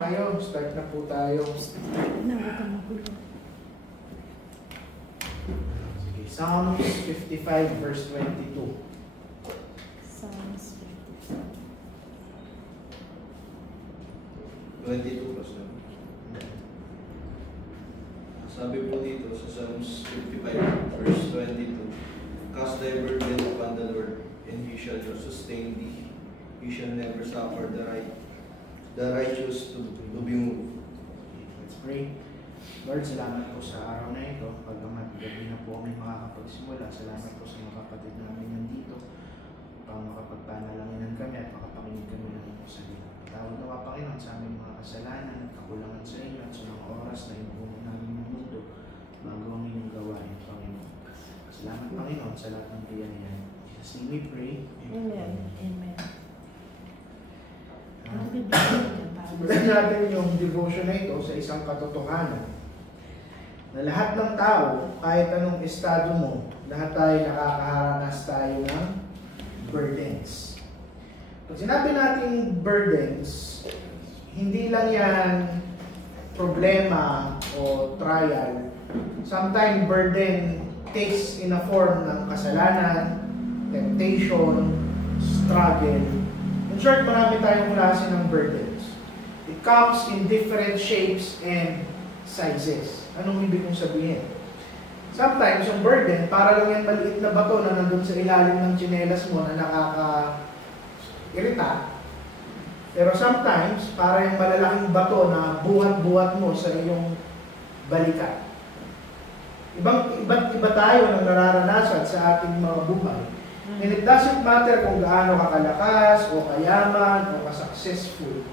Tayo, start na po tayo. Sige, Psalms 55 verse 22. Psalms 22 plus 1. Sabi po dito sa Psalms 55 verse 22, cast thy burden upon the Lord, and he shall sustain thee. He shall never suffer the righteous to be moved. Let's pray. Lord, salamat po sa araw na ito. Pagkamat gabi na po kami makakapagsimula. Salamat po sa mga kapatid namin nandito upang makapagpanalangin kami at makapakinig kami ng inyong salita. Tawag nawa, Panginoon, sa aming mga kasalanan at kakulangan sa inyo at sa mga oras na inuunan namin ng mundo bago ang inyong gawain, Panginoon. Salamat, Panginoon, sa lahat ng biyan niyan. In Jesus' name we pray. Amen. Amen. Simulan natin yung devotion na ito sa isang katotohanan na lahat ng tao, kahit anong estado mo, lahat tayo nakakaharanas tayo ng burdens. Pag sinabi natin burdens, hindi lang yan problema o trial. Sometimes burden takes in a form ng kasalanan, temptation, struggle. In short, marami tayong klase ng burdens. It comes in different shapes and sizes. Anong ibig kong sabihin? Sometimes, yung burden, para lang yan maliit na bato na nandun sa ilalim ng tsinelas mo na nakaka-irita. Pero sometimes, para yung malalaking bato na buhat-buhat mo sa iyong balikat. Iba't iba tayo ng nararanasan sa ating mga buhay. And it doesn't matter kung gaano kakalakas, o kayaman, o ka-successful.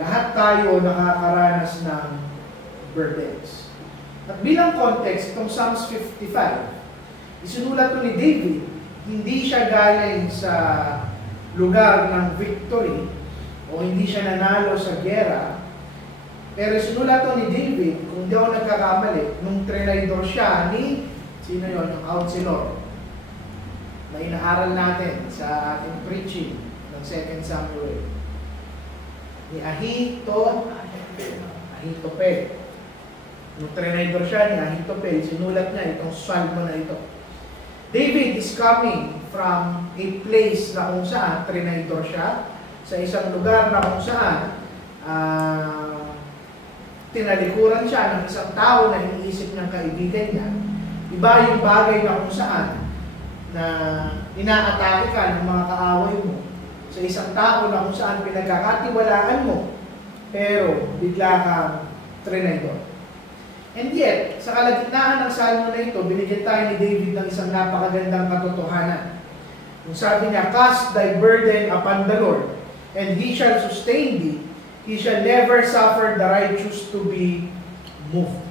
Lahat tayo nakakaranas ng burdens. At bilang context, itong Psalms 55, isinulat to ni David, hindi siya galing sa lugar ng victory, o hindi siya nanalo sa gera, pero isinulat to ni David, kung di ako nagkakamali, nung trinidor siya ni, sino yun, yung counselor, na inaaral natin sa ating preaching ng 2 Samuel. Ni Ahitopel. Nung trinidor siya ni Ahitopel, sinulat niya itong salmo na ito. David is coming from a place na kung saan trinidor siya, sa isang lugar na kung saan tinalikuran siya ng isang tao na iniisip niyang kaibigan niya. Iba yung bagay na kung saan na inaatake ka ng mga kaaway mo sa isang tao na kung saan pinagkakatiwalaan mo, pero bigla kang trinidor. And yet, sa kalagitnaan ng salmo na ito, binigyan tayo ni David ng isang napakagandang katotohanan. Yung sabi niya, cast thy burden upon the Lord, and He shall sustain thee. He shall never suffer the righteous to be moved.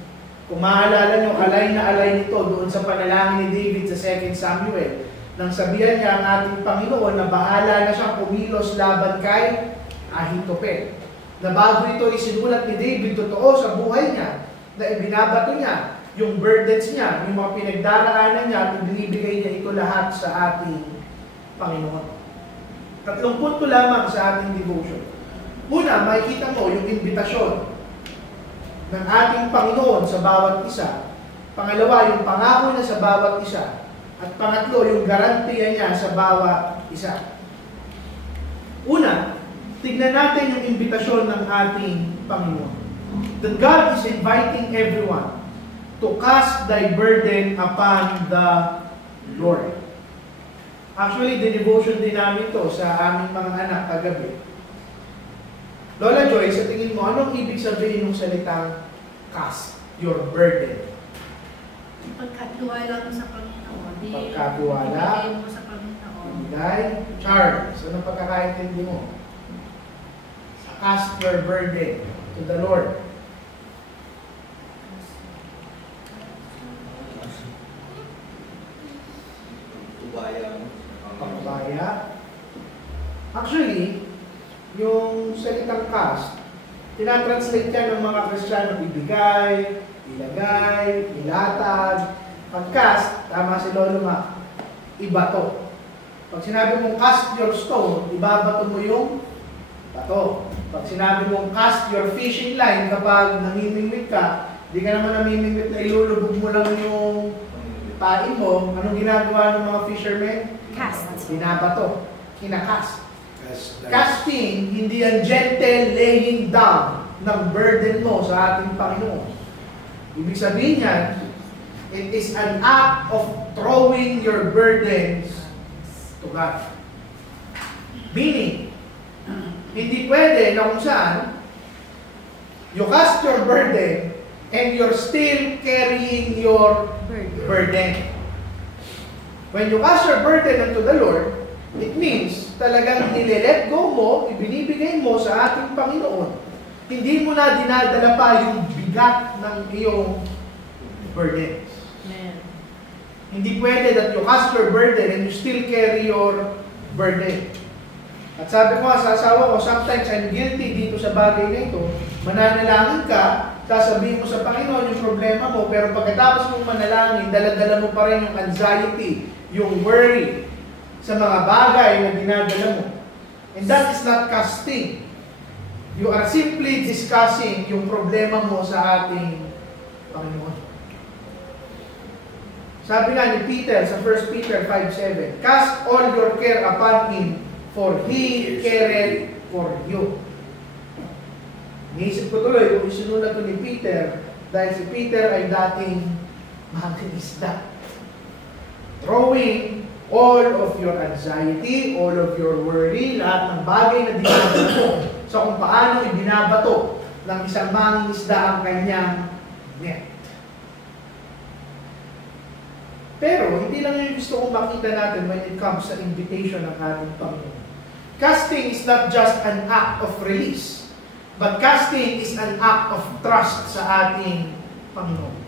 Kung maalala nyo, alay na alay nito doon sa panalangin ni David sa 2 Samuel, nang sabihan niya ang ating Panginoon na bahala na siyang kumilos laban kay Ahitopel. Na bago ito isinulat ni David, totoo sa buhay niya, na ibinabato niya yung burdens niya, yung mga pinagdaraanan niya, at ibinibigay niya ito lahat sa ating Panginoon. 3 punto lamang sa ating devotion. Una, makikita mo yung imbitasyon ng ating Panginoon sa bawat isa. Pangalawa, yung pangako niya sa bawat isa. At pangatlo, yung garantiya niya sa bawat isa. Una, tignan natin yung imbitasyon ng ating Panginoon. That God is inviting everyone to cast thy burden upon the Lord. Actually, the-devotion din namin to sa aming mga anak kagabi. Lola Joy, sa tingin mo, anong ibig sabihin ng salitang cast your burden? Pagkatiwala mo sa Panginoon. Pagkatiwala. Ibigay mo sa Panginoon. Ibigay. Charles, anong pagkakaintindi mo? Cast your burden to the Lord. Pagkubaya. Actually, yung salitang cast, tinatranslate yan ng mga Kristiyano, ibigay, ilagay, ilatag. Pag-cast, tama si Lolo Ma, ibato. Pag sinabi mong cast your stone, ibabato mo yung bato. Pag sinabi mong cast your fishing line, kapag namimingwit ka, di ka naman namimingwit na ilulubog mo lang yung pain mo. Anong ginagawa ng mga fishermen? Cast. Binabato. Kinakast. Casting, hindi ang gentle laying down ng burden mo sa ating Panginoon. Ibig sabihin yan, it is an act of throwing your burdens to God. Meaning, hindi pwede na kung saan you cast your burden and you're still carrying your burden. When you cast your burden unto the Lord, it means talagang nile-let go mo, ibinibigay mo sa ating Panginoon. Hindi mo na dinadala pa yung bigat ng iyong burdens. Amen. Hindi pwede that you cast your burden and you still carry your burden. At sabi ko nga sa asawa ko, sometimes I'm guilty dito sa bagay na ito. Mananalangin ka, sasabihin mo sa Panginoon yung problema mo, pero pagkatapos mong manalangin, dala-dala mo pa rin yung anxiety, yung worry sa mga bagay na dinadala mo. And that is not casting. You are simply discussing yung problema mo sa ating Panginoon. Sabi nga ni Peter sa 1 Peter 5:7, cast all your care upon Him, for He careth for you. Niisip ko tuloy kung isinulat ko ni Peter, dahil si Peter ay dating mangingisda. Throwing all of your anxiety, all of your worry, lahat ng bagay na dinadala mo sa kung paano ibinabato ng isang mangingisda ang kanyang net. Pero, hindi lang yung gusto kong makita natin when it comes sa invitation ng ating Panginoon. Casting is not just an act of release, but casting is an act of trust sa ating Panginoon.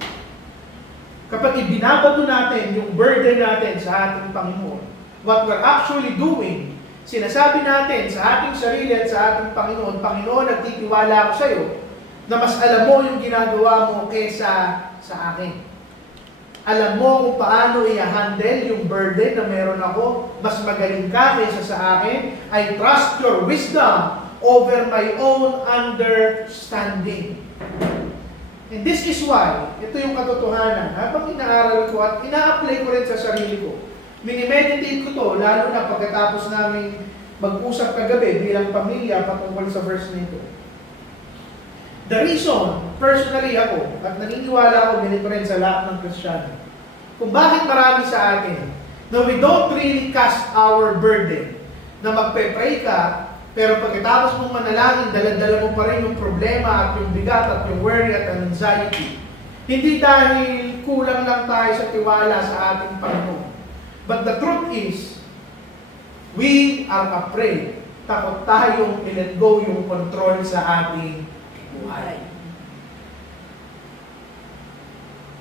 Kapag ibinabato natin yung burden natin sa ating Panginoon, what we're actually doing, sinasabi natin sa ating sarili at sa ating Panginoon, Panginoon, nagtitiwala ako sa iyo na mas alam mo yung ginagawa mo kesa sa akin. Alam mo kung paano i-handle yung burden na meron ako. Mas magaling ka kaysa sa akin. I trust your wisdom over my own understanding. And this is why, ito yung katotohanan, habang inaaral ko at ina-apply ko rin sa sarili ko. Minimeditate ko to, lalo na pagkatapos namin mag-usap kagabi bilang pamilya patungkol sa verse nito. The reason, personally ako, at naniniwala ako ganito rin sa lahat ng Kristiyano, kung bakit marami sa atin na we don't really cast our burden, na magpe-pray ka, pero pagkatapos mong manalangin, dala-dala mo pa rin yung problema at yung bigat at yung worry at anxiety. Hindi dahil kulang lang tayo sa tiwala sa ating Panginoon. But the truth is, we are afraid. Takot tayong i-let go yung control sa ating buhay.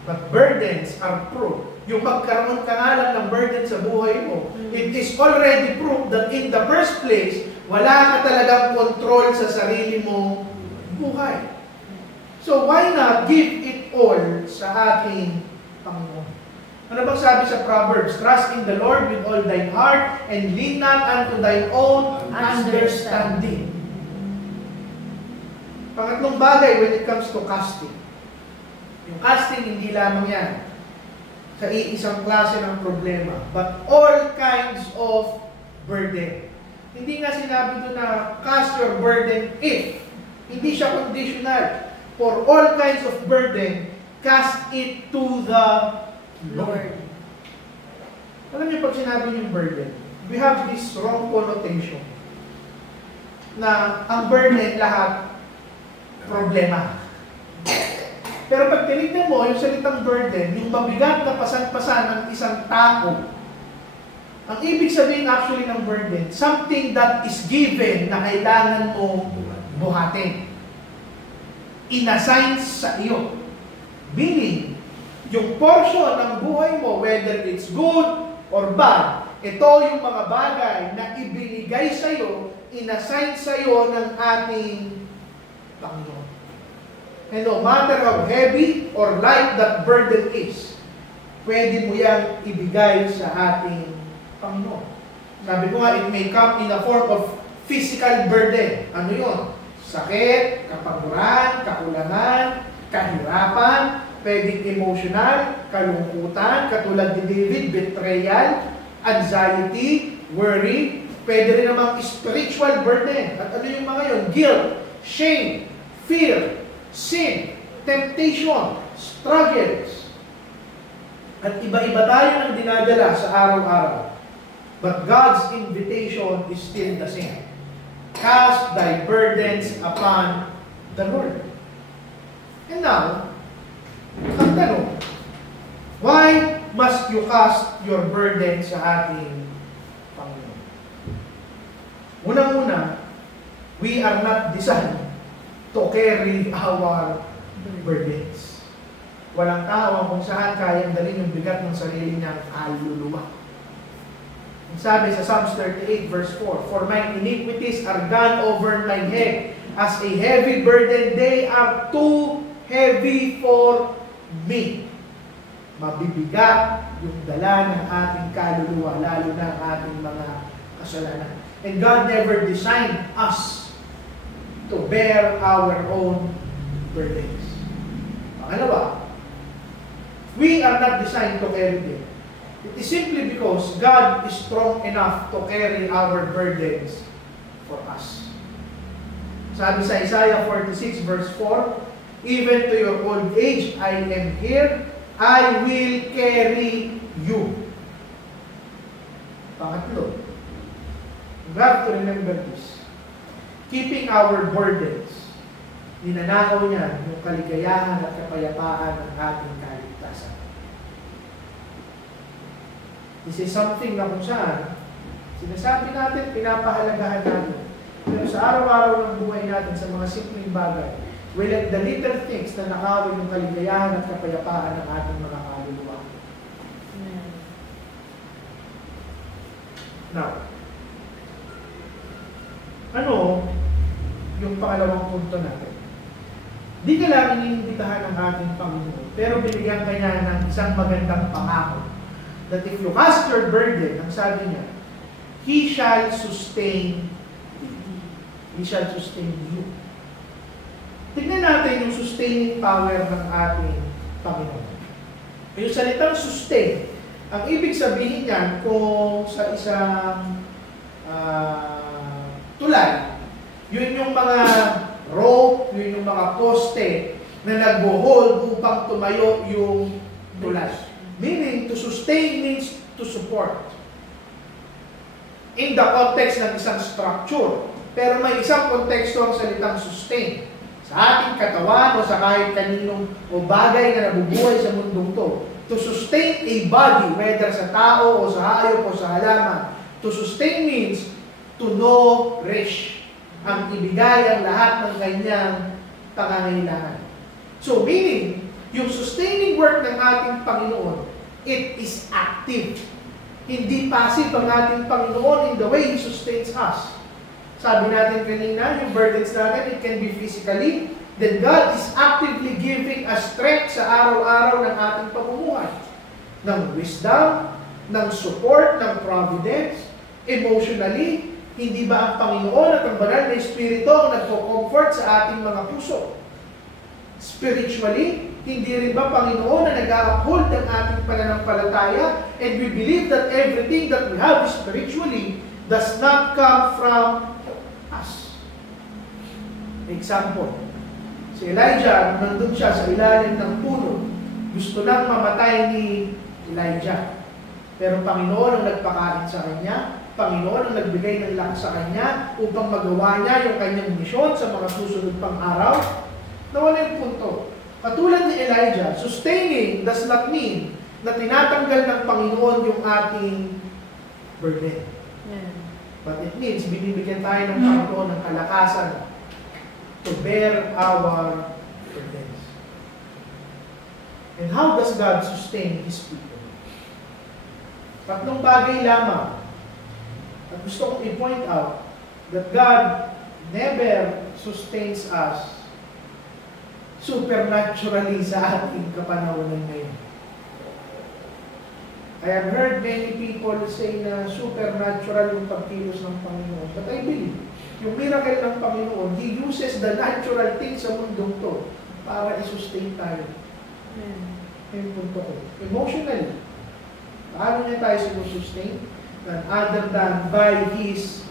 But burdens are proof. Yung magkaroon ka nga lang ng burden sa buhay mo, it is already proof that in the first place, wala ka talagang control sa sarili mong buhay. So why not give it all sa ating Panginoon? Ano bang sabi sa Proverbs? Trust in the Lord with all thine heart and lean not unto thine own understanding. Pangatlong bagay when it comes to casting. Yung casting, hindi lamang yan sa iisang klase ng problema, but all kinds of burden. Hindi nga sinabi doon na cast your burden if. Hindi siya conditional. For all kinds of burden, cast it to the Lord. Alam niyo pag sinabi yung burden, we have this wrong connotation na ang burden lahat problema. Pero pag tinignan mo, yung salitang burden, yung mabigat na pasan-pasan ng isang tao, ang ibig sabihin actually ng burden, something that is given na kailangan mong buhatin. Inassign sa iyo. Meaning, yung portion ng buhay mo, whether it's good or bad, ito yung mga bagay na ibinigay sa iyo, inassign sa iyo ng ating Panginoon. And no matter how heavy or light that burden is, pwede mo yan ibigay sa ating Panginoon. Sabi ko nga, it may come in a form of physical burden. Ano yun? sakit, kapaguran, kakulangan, kahirapan, pwedeng emotional, kalungkutan, katulad ni David, betrayal, anxiety, worry, pwede rin namang spiritual burden. At ano yung mga yun? Guilt, shame, fear, sin, temptation, struggles. At iba-iba tayo ng dinadala sa araw-araw. But God's invitation is still the same. Cast thy burdens upon the Lord. And now, ang tanong, why must you cast your burden sa ating Panginoon? Unang-una, we are not designed to carry our burdens. Walang tao kung saan kayang dalhin yung bigat ng sarili niyang kaluluwa. Sabi sa Psalms 38 verse 4, "For my iniquities are gone over my head. As a heavy burden, they are too heavy for me." Mabibigat yung dala ng ating kaluluwa, lalo na ang ating mga kasalanan. And God never designed us to bear our own burdens. Pangalawa, we are not designed to carry them. It is simply because God is strong enough to carry our burdens for us. Sabi sa Isaiah 46 verse 4, "Even to your old age, I am here. I will carry you." Pangatlo, we have to remember this. Keeping our burdens, ninanakaw niya yung kaligayahan at kapayapaan ng ating kaligtasan. This is something na kung saan sinasabi natin, pinapahalagahan natin. Pero sa araw-araw ng buhay natin, sa mga simpleng bagay, we let the little things na nakawin yung kaligayahan at kapayapaan ng ating mga kaluluwa. Now, ano yung pangalawang punto natin? Di ka lang iniimbitahan ng ating Panginoon, pero binigyan ka niya ng isang magandang pangako. That if you cast your burden, ang sabi niya, He shall sustain you. He shall sustain you. Tignan natin yung sustaining power ng ating Panginoon. Yung salitang sustain, ang ibig sabihin niyan kung sa isang tulay, yun yung mga rope, yun yung mga poste na nag-hold upang tumayo yung tulay. Meaning, to sustain means to support. In the context ng isang structure. Pero may isang konteksto ang salitang sustain. Sa ating katawan o sa kahit kaninong o bagay na nabubuhay sa mundong to. To sustain a body, whether sa tao o sa hayop o sa halaman. To sustain means to nourish. Ang ibigay ang lahat ng kanyang pangangailangan. So, meaning, yung sustaining work ng ating Panginoon, it is active. Hindi passive ang ating Panginoon in the way He sustains us. Sabi natin kanina, yung burdens natin, it can be physically, then God is actively giving us strength sa araw-araw ng ating pamumuhay. Ng wisdom, ng support, ng providence, emotionally, hindi ba ang Panginoon at ang banal na Espiritu ang nagpo-comfort sa ating mga puso? Spiritually, hindi rin ba Panginoon na nag-uphold ng ating pananampalataya, and we believe that everything that we have spiritually does not come from us. Example, si Elijah, nandun siya sa ilalim ng puno, gusto lang mamatay ni Elijah. Pero Panginoon ang nagpakain sa kanya, Panginoon ang nagbigay ng lakas sa kanya upang magawa niya yung kanyang misyon sa mga susunod pang araw. Nawala yung punto. Katulad ni Elijah, sustaining does not mean na tinatanggal ng Panginoon yung ating burden. But it means binibigyan tayo ng Panginoon ng kalakasan to bear our burdens. And how does God sustain His people? Tatlong bagay lamang. At gusto kong i-point out that God never sustains us supernaturally sa ating kapanahonan ngayon. I have heard many people say na supernatural yung pagkilos ng Panginoon. But I believe Yung miracle ng Panginoon, He uses the natural things sa mundong to para i-sustain tayo. Yung punto ko. Emotionally, paano niya tayo sinusustain? None other than by His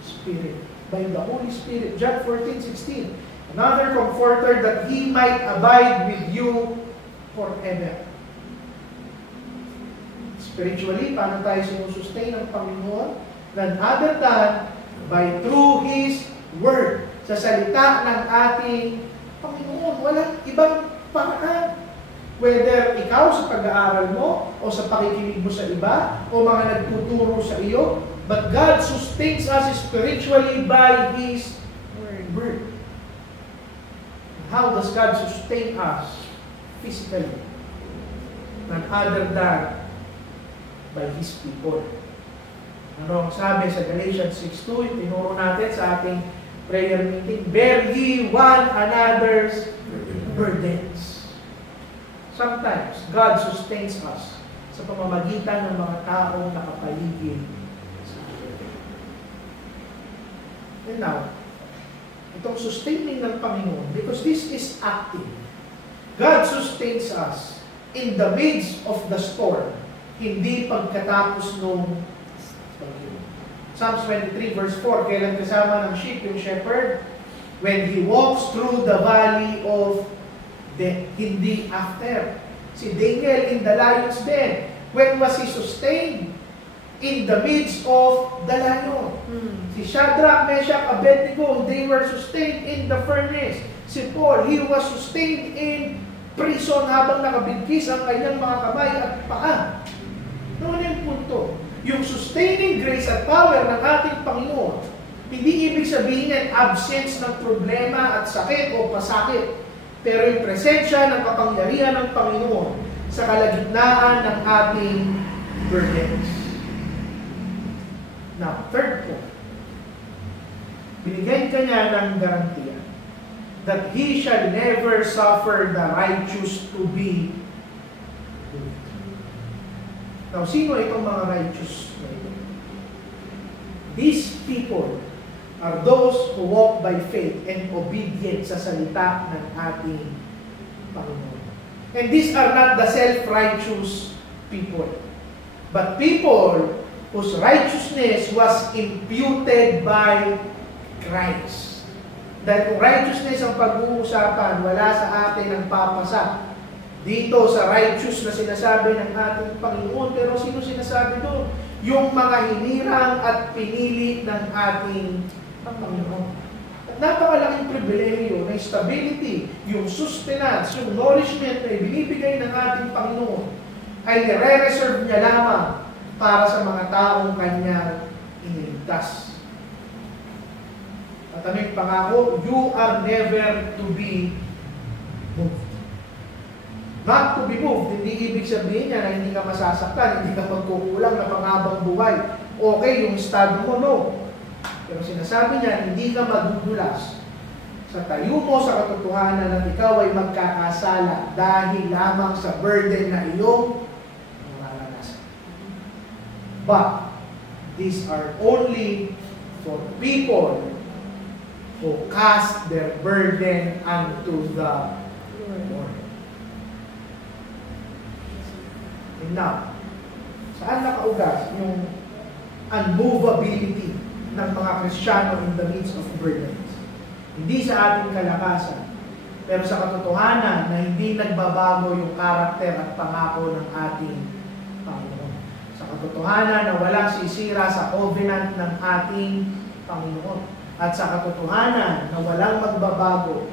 Spirit. By the Holy Spirit. John 14:16. Another comforter that He might abide with you forever. Spiritually, paano tayo sinusustain ng Panginoon? None other than by through His Word. Sa salita ng ating Panginoon. Walang ibang paraan. Whether ikaw sa pag-aaral mo, o sa pakikinig mo sa iba, o mga nagtuturo sa iyo, but God sustains us spiritually by His Word. How does God sustain us physically? None other than by His people. Ano ang sabi sa Galatians 6:2, tinuro natin sa ating prayer meeting, bear ye one another's burdens. Sometimes, God sustains us sa pamamagitan ng mga taong nakapaligid sa atin. And now, itong sustaining ng Panginoon, because this is active. God sustains us in the midst of the storm, hindi pagkatapos nung pag-ibig. Psalms 23 verse 4, kailan kasama ng sheep yung shepherd? When he walks through the valley of death, hindi after. Si Daniel in the lion's den, when was he sustained? In the midst of the lion. Si Shadrach, Meshach, Abednego, they were sustained in the furnace. Si Paul, he was sustained in prison habang nakabigkis ang kanyang mga kamay at paa. Noon yung punto. Yung sustaining grace at power ng ating Panginoon, hindi ibig sabihin yan absence ng problema at sakit o pasakit. Pero yung presensya ng kapangyarihan ng Panginoon sa kalagitnaan ng ating burdens. Now, third point. Binigyan ka niya ng garantiya that He shall never suffer the righteous to be moved. Now, sino itong mga righteous na ito? These people are those who walk by faith and obedient sa salita ng ating Panginoon. And these are not the self-righteous people, but people whose righteousness was imputed by Christ. Dahil kung righteousness ang pag-uusapan, wala sa atin ang papasa dito sa righteous na sinasabi ng ating Panginoon. Pero sino sinasabi doon? Yung mga hinirang at pinili ng ating Panginoon. At napakalaking pribilehiyo na stability, yung sustenance, yung nourishment na ibinibigay ng ating Panginoon ay nire-reserve niya lamang para sa mga taong kanyang iniligtas. At aming pangako, you are never to be moved. Not to be moved, hindi ibig sabihin niya na hindi ka masasaktan, hindi ka magkukulang na panghabang buhay. Okay, yung estado mo, no. Pero sinasabi niya, hindi ka madudulas sa tayo mo sa katotohanan at ikaw ay magkakasala dahil lamang sa burden na iyong mararanasan. But, these are only for people who cast their burden unto the Lord. And now, saan nakaugas yung unmovability ng mga Kristiyano in the midst of burdens? Hindi sa ating kalakasan, pero sa katotohanan na hindi nagbabago yung karakter at pangako ng ating Panginoon. Sa katotohanan na walang sisira sa covenant ng ating Panginoon. At sa katotohanan na walang magbabago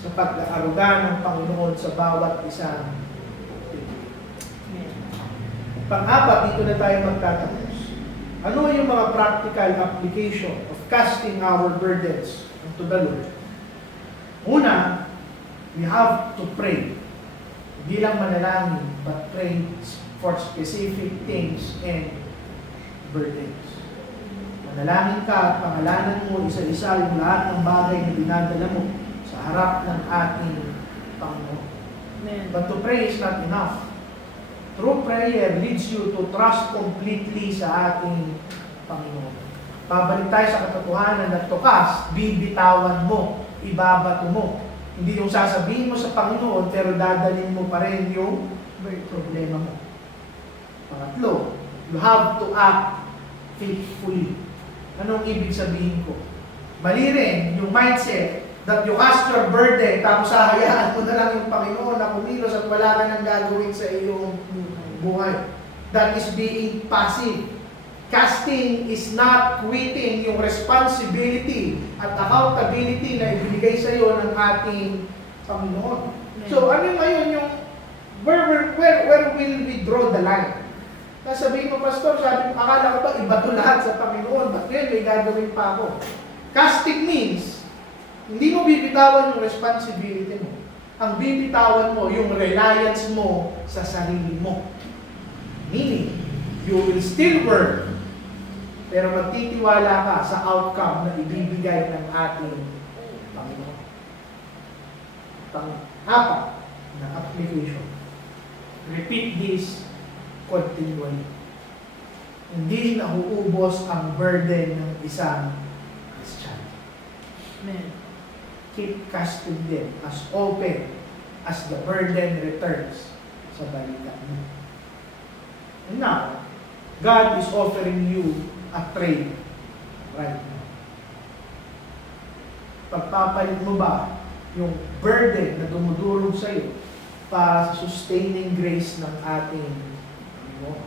sa pag-aaruga ng Panginoon sa bawat isang pang-apat, dito na tayo magtatapos. Ano yung mga practical application of casting our burdens unto the Lord? Una, we have to pray. Hindi lang manalangin, but pray for specific things and burdens. Manalangin ka at pangalanan mo isa-isa yung lahat ng bagay na dinadala mo sa harap ng ating Panginoon. But to pray is not enough. True prayer leads you to trust completely sa ating Panginoon. Babalik tayo sa katotohanan na to cast, bibitawan mo, ibabato mo. Hindi yung sasabihin mo sa Panginoon, pero dadalhin mo pa rin yung problema mo. Pangatlo, you have to act faithfully. Anong ibig sabihin ko? Mali rin yung mindset that you cast your burden, tapos hahayaan mo na lang yung Panginoon na kumilos at wala ka nang gagawin sa iyong buhay. That is being passive. Casting is not quitting yung responsibility at accountability na ibinigay sa iyo ng ating Panginoon. So ano ngayon yung where will we draw the line? Sabihin mo, Pastor, sabi mo, akala ko ba iba to lahat sa Panginoon? Ba't ngayon may gagawin pa ako? Casting means, hindi mo bibitawan yung responsibility mo. Ang bibitawan mo, yung reliance mo sa sarili mo. Meaning, you will still work, pero magtitiwala ka sa outcome na ibibigay ng ating Panginoon. Pang-apat na application. Repeat this continually. Hindi nauubos ang burden ng isang Christian. Amen. Keep casting them as open as the burden returns sa balikat mo. And now, God is offering you a trade right now. Pagpapalit mo ba yung burden na dumudulog sa iyo para sa sustaining grace ng ating Panginoon?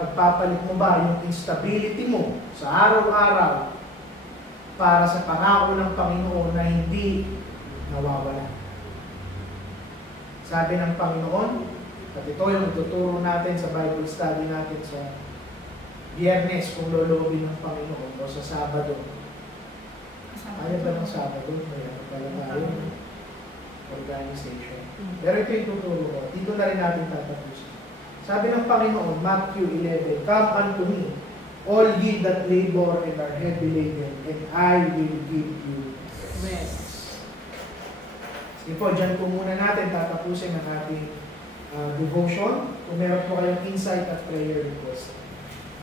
Pagpapalit mo ba yung instability mo sa araw-araw para sa pangako ng Panginoon na hindi nawawala? Sabi ng Panginoon, at ito yung tuturo natin sa Bible study natin sa Biyernes kung lolobin ng Panginoon o sa Sabado. Kaya ba ng Sabado? May ano pala tayo? Organization. Pero ito yung tuturo ko. Dito na rin natin tatapusin. Sabi ng Panginoon, Matthew 11, "Come unto me, all ye that labor and are heavy laden, and I will give you rest." Sige po, dyan po muna natin tatapusin ang ating devotion. Kung meron po kayong insight at prayer request.